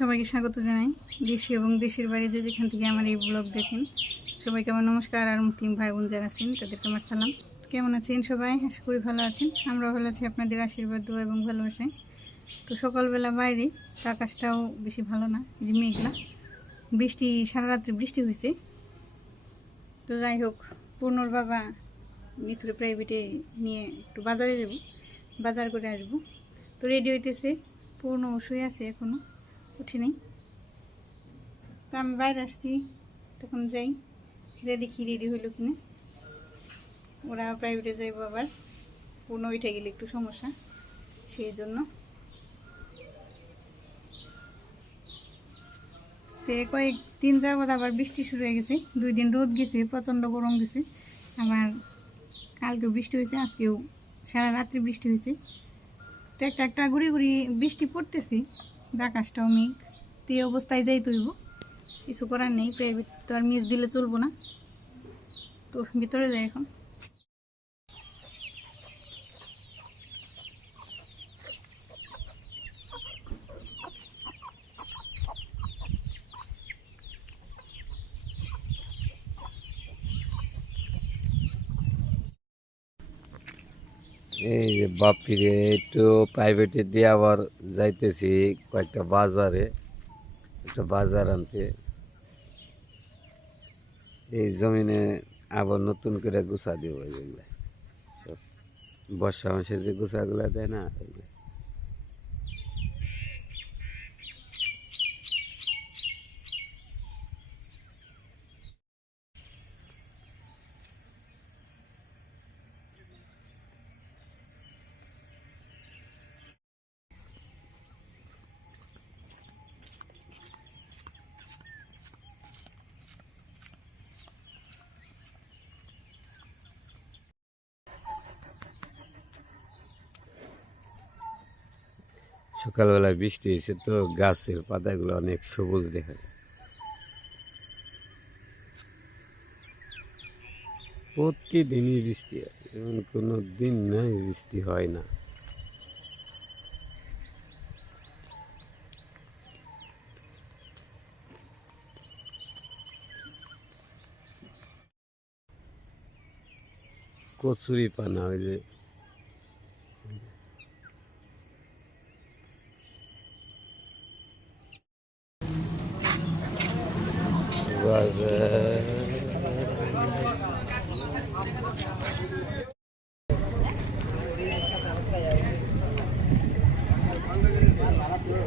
সবাইকে স্বাগত জানাই দেশে এবং দেশের বাইরে যেখান থেকে আমার এই ব্লগ দেখেন সবাইকে আমার নমস্কার। আর মুসলিম ভাই বোন যারা আছেন তাদেরকে আমার সালাম। কেমন আছেন সবাই? আশা করি ভালো আছেন। আমরা ভালো আছি আপনাদের আশীর্বাদ দোয়া এবং ভালোবাসায়। তো সকালবেলা বাইরে আকাশটাও বেশি ভালো না, যে মেঘলা, বৃষ্টি সারা রাত্রে বৃষ্টি হয়েছে। তো যাই হোক, পূর্ণর বাবা মিথুরে প্রাইভেটে নিয়ে একটু বাজারে যাব, বাজার করে আসব। তো রেডি হইতেছে, পূর্ণ শুয়ে আছে, এখনও উঠে নেই। তো আমি বাইরে আসছি, তখন যাই, যে দেখি রেডি হইল কিনা। ওরা প্রাইভেটে যাইব, আবার পূর্ণ উঠে গেলে একটু সমস্যা, সেই জন্য। তো কয়েকদিন যাবত আবার বৃষ্টি শুরু হয়ে গেছে, 2 দিন রোদ গেছে, প্রচণ্ড গরম গেছে। আমার কালকেও বৃষ্টি হয়েছে, আজকেও সারা রাত্রি বৃষ্টি হয়েছে। তো একটা ঘুরি ঘুরি বৃষ্টি পড়তেছে, আকাশটাও মেঘ। তো এই অবস্থায় যাই তৈব, কিছু করার নেই, প্রাইভেট তো আর মিস দিলে চলবো না। তো ভিতরে যাই এখন। এই যে বাপিরে একটু প্রাইভেটে দিয়ে আবার যাইতেছি কয়েকটা বাজারে, একটা বাজার আনতে। এই জমিনে আবার নতুন করে গুছা দিব, এগুলো সব বর্ষা মাসে যে গুছাগুলো দেয় না, এগুলো। সকালবেলায় বৃষ্টি হয়েছে তো গাছের পাতাগুলো অনেক সবুজ দেখা যায়। প্রতিদিনই বৃষ্টি হয়, এমন কোনো দিন নাই বৃষ্টি হয় না। কচুরি পানা, ওই যে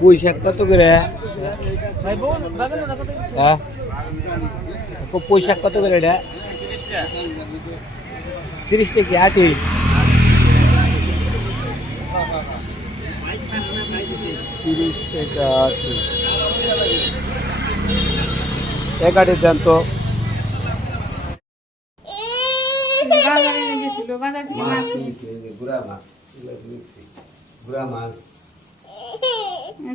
পুঁই শাক কত করে? হ্যাঁ, পুঁই শাক কত করে? এটা 30 টাকা। আটি 30 টাকা আটি। এক আটি দেন তো। বাজারে গেছিল, বাজার থেকে মাছ কিনেছি। গুড়া মাছ, গুড়া মাছ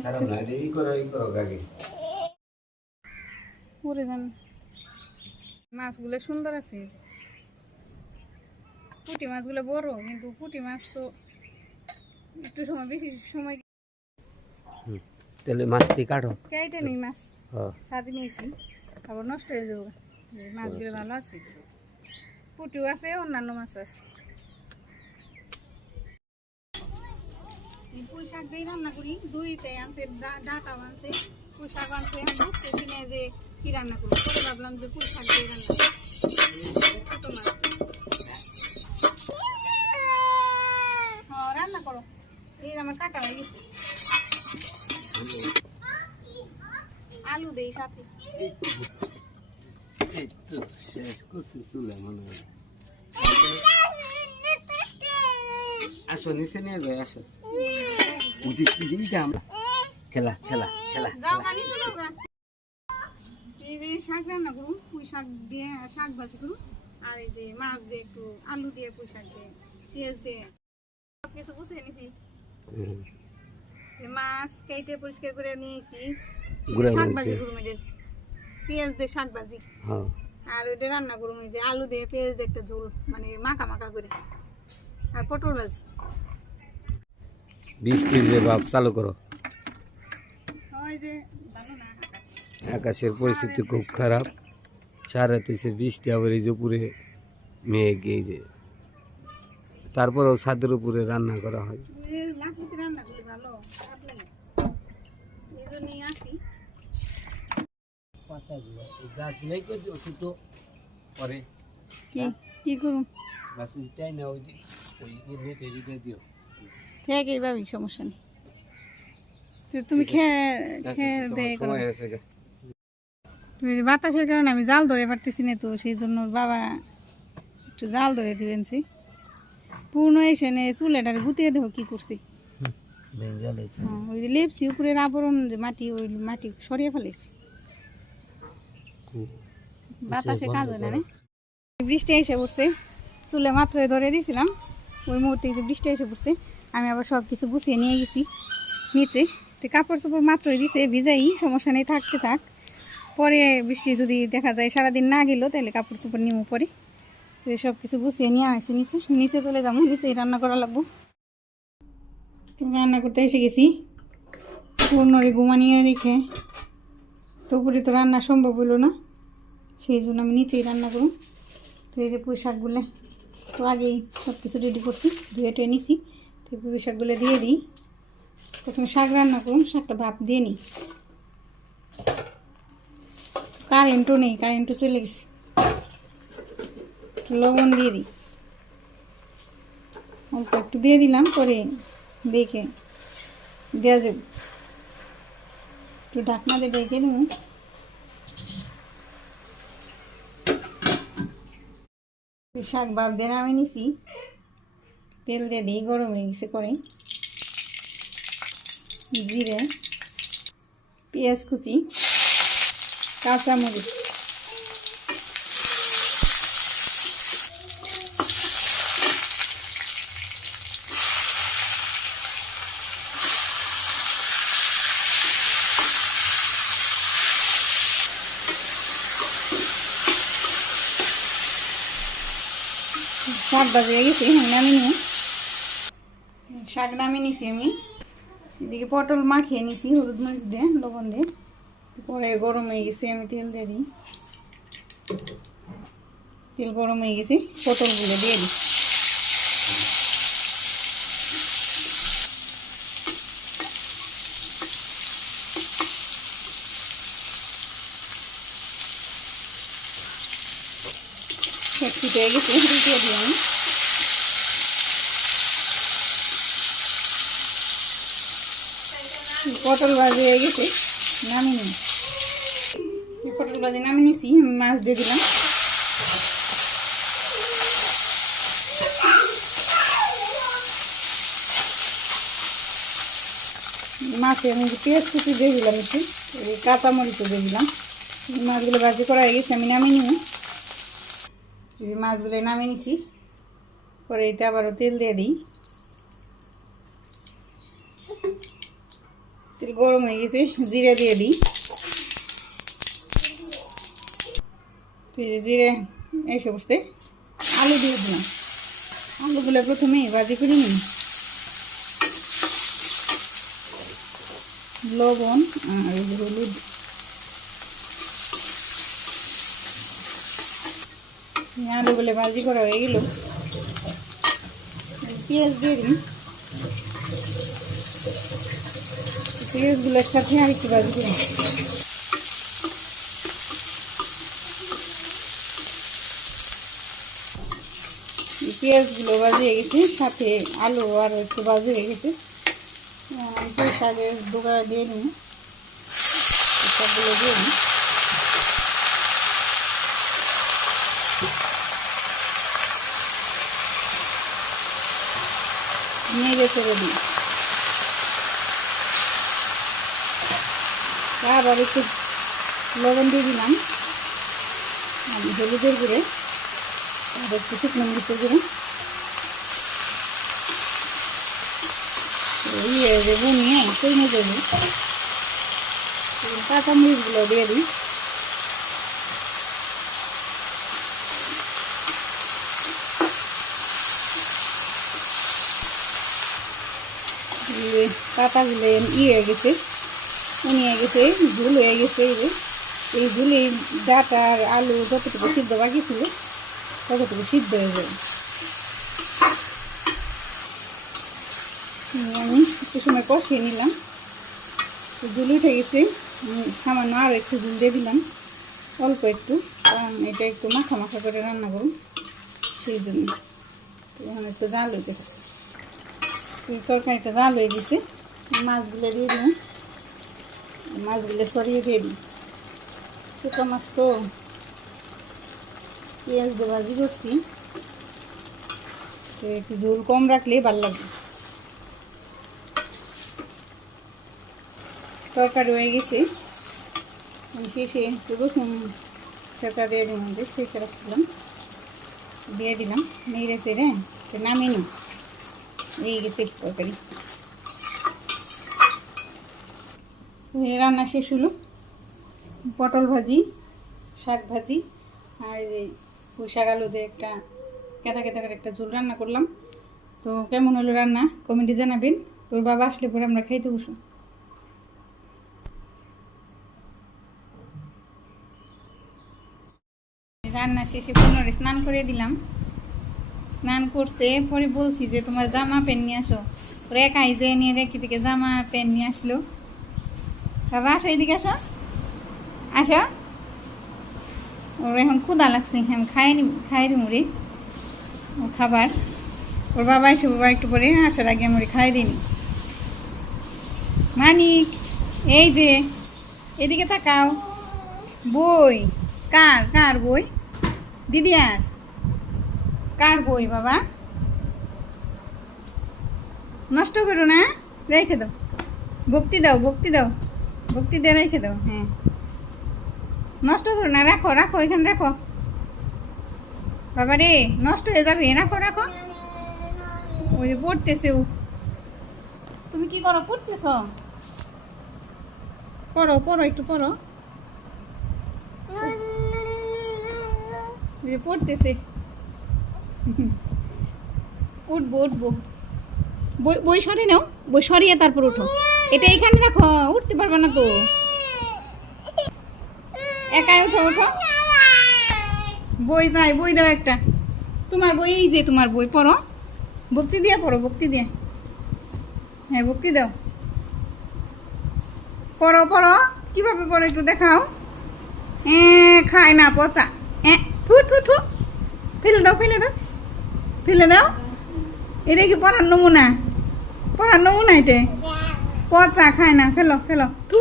খারাপ না, এই করো গাগে। পরে যান, মাছগুলো সুন্দর আছে, পুঁটি মাছগুলো বড়, কিন্তু পুঁটি মাছ তো একটু সময় বেশি সময় তাহলে মাছটি কাটো। কেটে নেই মাছ, সাথে নিয়েছি, আবার নষ্ট হয়ে যাবো। মাছগুলো ভালো আছে, পুঁটিও আছে, অন্যান্য মাছ আছে। পুঁই শাক দিয়ে রান্না করি, দুইতে আনছে, ডাঁটাও আনছে, পুঁই শাক আনছে। আমি বুঝতেছি না যে কি রান্না করবো, পরে ভাবলাম যে পুঁই শাক দিয়ে রান্না করি। ছোট মাছ, হ্যাঁ রান্না করো। এই আমার কাটা হয়ে গেছে, আলু দেই সাথে। আসো নিচে নিয়ে যাই, আসো। খেলা খেলা খেলা। যাও গা, নিচে যাও গা। এই যে শাক রান্না করুন, পুঁই শাক দিয়ে শাক ভাজি করুন, আর এই যে মাছ দিয়ে একটু আলু দিয়ে, পুঁই শাক দিয়ে, পেঁয়াজ দিয়ে সব কিছু গুছিয়ে নিছি। মাছ কেটে পরিষ্কার করে নিয়েছি, শাক ভাজি করুন, এই যে পেঁয়াজ দিয়ে শাক ভাজি। আর ওইটা রান্না করুন, এই যে আলু দিয়ে পেঁয়াজ দিয়ে একটা ঝোল, মানে মাখা মাখা করে। আর পটল ভাজি। বৃষ্টির যে ভাব চালু করো। ওই যে আকাশের পরিস্থিতি খুব খারাপ। সারা হচ্ছে বৃষ্টি, আবার এই যে উপরে মেঘ, এই যে তারপরেও ছাদের উপরে রান্না করা হয়। রান্না করলে ভালো এই জন্যই আসি। কি করুন ঠিক এইভাবে সমস্যা নেই। তুমি খেয়ে দেয় করো। বাতাসের কারণে আমি জাল ধরে পারতেছি না, তো সেই জন্য বাবা একটু জাল ধরে দিবেনছি। পূর্ণ এসে নে চুলেটারে গুতিয়ে দেবো কি করছি। ওই যে লেপছি উপরের আবরণ যে মাটি, ওই মাটি সরিয়ে ফেলেছি। বাতাসে কাজ হয় না রে। বৃষ্টি এসে পড়ছে, চুলে মাত্র ধরে দিয়েছিলাম, ওই মুহূর্তে যে বৃষ্টি এসে পড়ছে। আমি আবার সব কিছু গুছিয়ে নিয়ে গেছি নিচে। তো কাপড় চোপড় মাত্রই দিছে, ভিজাই, সমস্যা নেই, থাকতে থাক। পরে বৃষ্টি যদি দেখা যায় সারাদিন না গেল, তাহলে কাপড় চোপড় নিমু পরে। তো সব কিছু গুছিয়ে নিয়ে আসছি নিচে। নিচে চলে যাবো, নিচেই রান্না করা লাগবো। রান্না করতে এসে গেছি, পূর্ণরে ঘুমানিয়ে রেখে। তো উপরে তো রান্না সম্ভব হলো না, সেই জন্য আমি নিচেই রান্না করুন। তো এই যে পুঁই শাকগুলো তো আগেই সব কিছু রেডি করছি, ধুয়ে টুয়ে নিছি। তো পুঁই শাকগুলো দিয়ে দিই। প্রথমে শাক রান্না করুন, শাকটা ভাপ দিয়ে নিই। কারেন্টও নেই, কারেন্টও চলে গেছে। লবণ দিয়ে দিই, অল্প একটু দিয়ে দিলাম, পরে দেখে দেওয়া যাবে। একটু ঢাকনা দিয়ে ডেকে দেবো। শাক ভাপ দিয়ে নামে নিছি, তেল দিয়ে দিই, গরম হয়ে গেছে। করে জিরে, পেঁয়াজ কুচি, কাঁচামরিচ, শাক বাজিয়ে গেছি, নামিয়ে নিয়ে শাক নামিয়ে নিছি আমি। এদিকে পটল মাখিয়ে নিছি হলুদ মরিচ দিয়ে, লবণ দিয়ে। পরে গরম হয়ে গেছে, আমি তেল দিয়ে দিই। তেল গরম হয়ে গেছে, পটলগুলো দিয়ে দিই। একটু হয়ে গেছে, দিয়ে দিই আমি। পটল ভাজি হয়ে গেছে, নামিয়ে নিই। পটল ভাজি নামিয়ে নিচ্ছি, মাছ দিয়ে দিলাম। মাছে আমি পেঁয়াজ কুচি দিয়ে দিলাম, একটু কাঁচামরিচও দিয়ে দিলাম। মাছগুলো ভাজি করা হয়ে গেছে, আমি নামিয়ে নিই। মাছগুলো নামিয়ে নিছি, পরে এতে আবারও তেল দিয়ে দিই। তেল গরম হয়ে গেছে, জিরে দিয়ে দিই। জিরে এসে বসতে আলু দিয়ে দিলাম। আলুগুলো প্রথমে ভাজি করে নিই। লবণ আর হলুদ, আলুগুলো ভাজি করা হয়ে গেল। পেঁয়াজ দিয়ে দিন, পেঁয়াজগুলোর সাথে আর একটু ভাজি দিন। পেঁয়াজগুলো ভাজি হয়ে গেছে, সাথে আলু আরও একটু ভাজি হয়ে গেছে। শাকের ডোকা দিয়ে নিই, সবগুলো দিয়ে নিই। নেড়ে করে দিই। আবার একটু লবণ দিয়ে দিলাম, আমি হলুদের গুঁড়ে, আর একটু শুকনো মরিচের গুঁড়ো, দেবো নিয়ে কইনে দেবো। কাঁচামরিচগুলো দিয়ে দিই। পাতাগুলো হয়ে গেছে, উনিয়ে গেছে, ঝুল হয়ে গেছে। এই যে এই ঝুলি ডাটা আর আলু যতটুকু সিদ্ধ বাকি ছিল ততটুকু সিদ্ধ হয়ে যাবে। আমি একটু সময় কষিয়ে নিলাম, ঝুল উঠে গেছে। সামান্য আরও একটু ঝুল দিয়ে দিলাম, অল্প একটু, কারণ এটা একটু মাখা মাখা করে রান্না করুন, সেই জন্য ওখানে একটু জাল হইতে থাকে। তরকারিটা জাল হয়ে গেছে, মাছগুলো দিয়ে দিলাম, মাছগুলো সরিয়ে দিয়ে দিই। শুকা মাছ তো পেঁয়াজ দিয়ে ভাজি করছি, তো একটু ঝোল কম রাখলেই ভালো লাগবে। তরকারি হয়ে গেছে, শেষে একটু রসুন ছেঁচা দিয়ে দিলাম, যে ছেঁচা রাখছিলাম দিয়ে দিলাম, নেড়ে চেড়ে নামিয়ে নিই। এই গেছে তরকারি, রান্না শেষ হলো। পটল ভাজি, শাক ভাজি, আর এই পুঁই শাক আলু দিয়ে একটা কেদা কেদা করে একটা ঝোল রান্না করলাম। তো কেমন হলো রান্না কমেন্টে জানাবেন। তোর বাবা আসলে পরে আমরা খাইতে বসো। রান্না শেষে পুনরায় স্নান করে দিলাম। স্নান করতে পরে বলছি যে তোমার জামা প্যান্ট নিয়ে আসো, রেখাই যে নিয়ে রেখে থেকে জামা প্যান্ট নিয়ে আসলো। বাবা আসো, এদিকে আসো, আসো। ওর এখন ক্ষুধা লাগছে, আমি খাই দিই মুড়ি ও খাবার। ওর বাবা এসে, বাবা একটু পরে আসার আগে মুড়ি খাই দিনি। মানিক, এই যে এদিকে তাকাও, বই কার কার বই? দিদি আর কার বই বাবা? নষ্ট করো না, রেখে দাও, ভক্তি দাও, ভক্তি দাও, ভক্তি দিয়ে রেখে দাও। হ্যাঁ, নষ্ট করো না, রাখো রাখো, এখানে রাখো বাবা রে, নষ্ট হয়ে যাবে, রাখো রাখো। ওই যে পড়তেছে ও, তুমি কি করো? পড়তেছ? পড়ো পড়ো, একটু পড়ো। ওই যে পড়তেছে, উঠবো উঠবো। বই বই সরিয়ে নাও, বই সরিয়ে তারপর উঠো। এটা এখানে রাখো, উঠতে পারবে না তো, একাই উঠো উঠো। বই যাই, বই দাও একটা, তোমার বই, এই যে তোমার বই, পড়ো, ভক্তি দিয়ে পড়ো, ভক্তি দিয়ে। হ্যাঁ, ভক্তি দাও, পড়ো পড়ো, কিভাবে পড়ো একটু দেখাও। খায় না, পচা, থু থু থু, ফেলে দাও ফেলে দাও ফেলে দাও। এটা কি পড়ার নমুনা? পড়ার নমুনা এটা, পচা, খায় না, ফেলো ফেলো, থু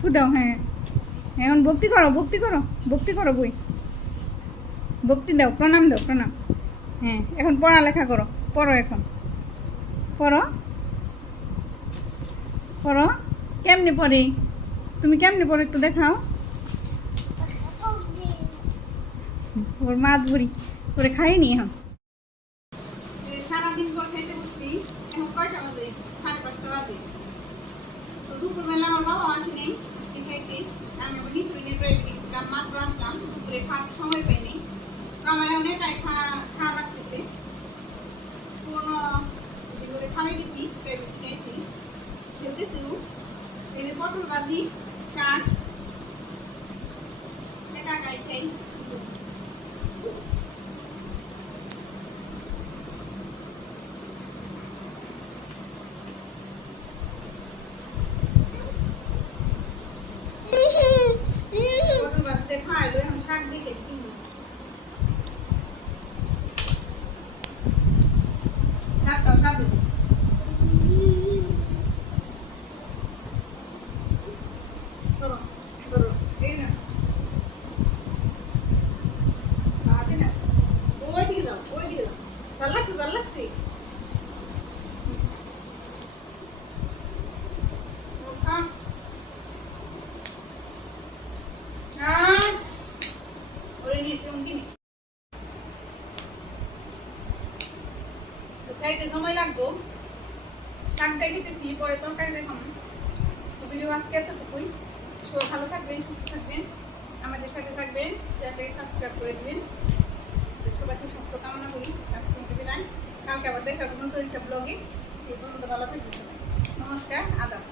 থু দাও। হ্যাঁ, এখন ভক্তি করো, ভক্তি করো, ভক্তি করো, বই ভক্তি দাও, প্রণাম দাও, প্রণাম। হ্যাঁ, এখন পড়ালেখা করো, পড়ো, এখন পড়ো পড়ো। কেমনে পড়ে? তুমি কেমনে পড়ো একটু দেখাও। ওর মাছ ভরি ওরে খাইনি। এখন সারাদিন পর খাইতে বসছি, এখন কয়টা বাজে? 5:30 বাজে। তো দুপুরবেলা আমার বাবা আসেনি আজকে খাইতে, আমি আবার নিত্যদিনের প্রাইভেট গেছিলাম, মাত্র আসলাম, দুপুরে খাওয়ার সময় পাইনি। তো আমার অনেকটাই খাওয়া লাগতেছে, পুরোনো করে খাওয়াই দিছি, প্রাইভেট থেকে এসে খেলতেছি। এই যে পটল ভাজি, শাক, একা একাই খাই। পটল ভাজিতে খাইলো, এখন শাক দিয়ে খেতে শাকটাও স্বাদ হয়েছে। সরো সরো, এই না হাতে না, ওই দিকে দাও, ওই দিকে দাও, ভাল লাগছে, ভাল লাগছে। খাইতে সময় লাগবো, শাকটা খেতেছি, পরে তরকারি দেখাম। তো ভিডিও আজকে এতটুকুই। সবাই ভালো থাকবেন, সুস্থ থাকবেন, আমাদের সাথে থাকবেন, চ্যানেলটাকে সাবস্ক্রাইব করে দিবেন। সবাই সুস্বাস্থ্য কামনা করি। আজকে মতো বিদায়, কালকে আবার দেখা হবে নতুন একটা ব্লগে। সেই পর্যন্ত ভালো থাকবেন সবাই। নমস্কার, আদাব।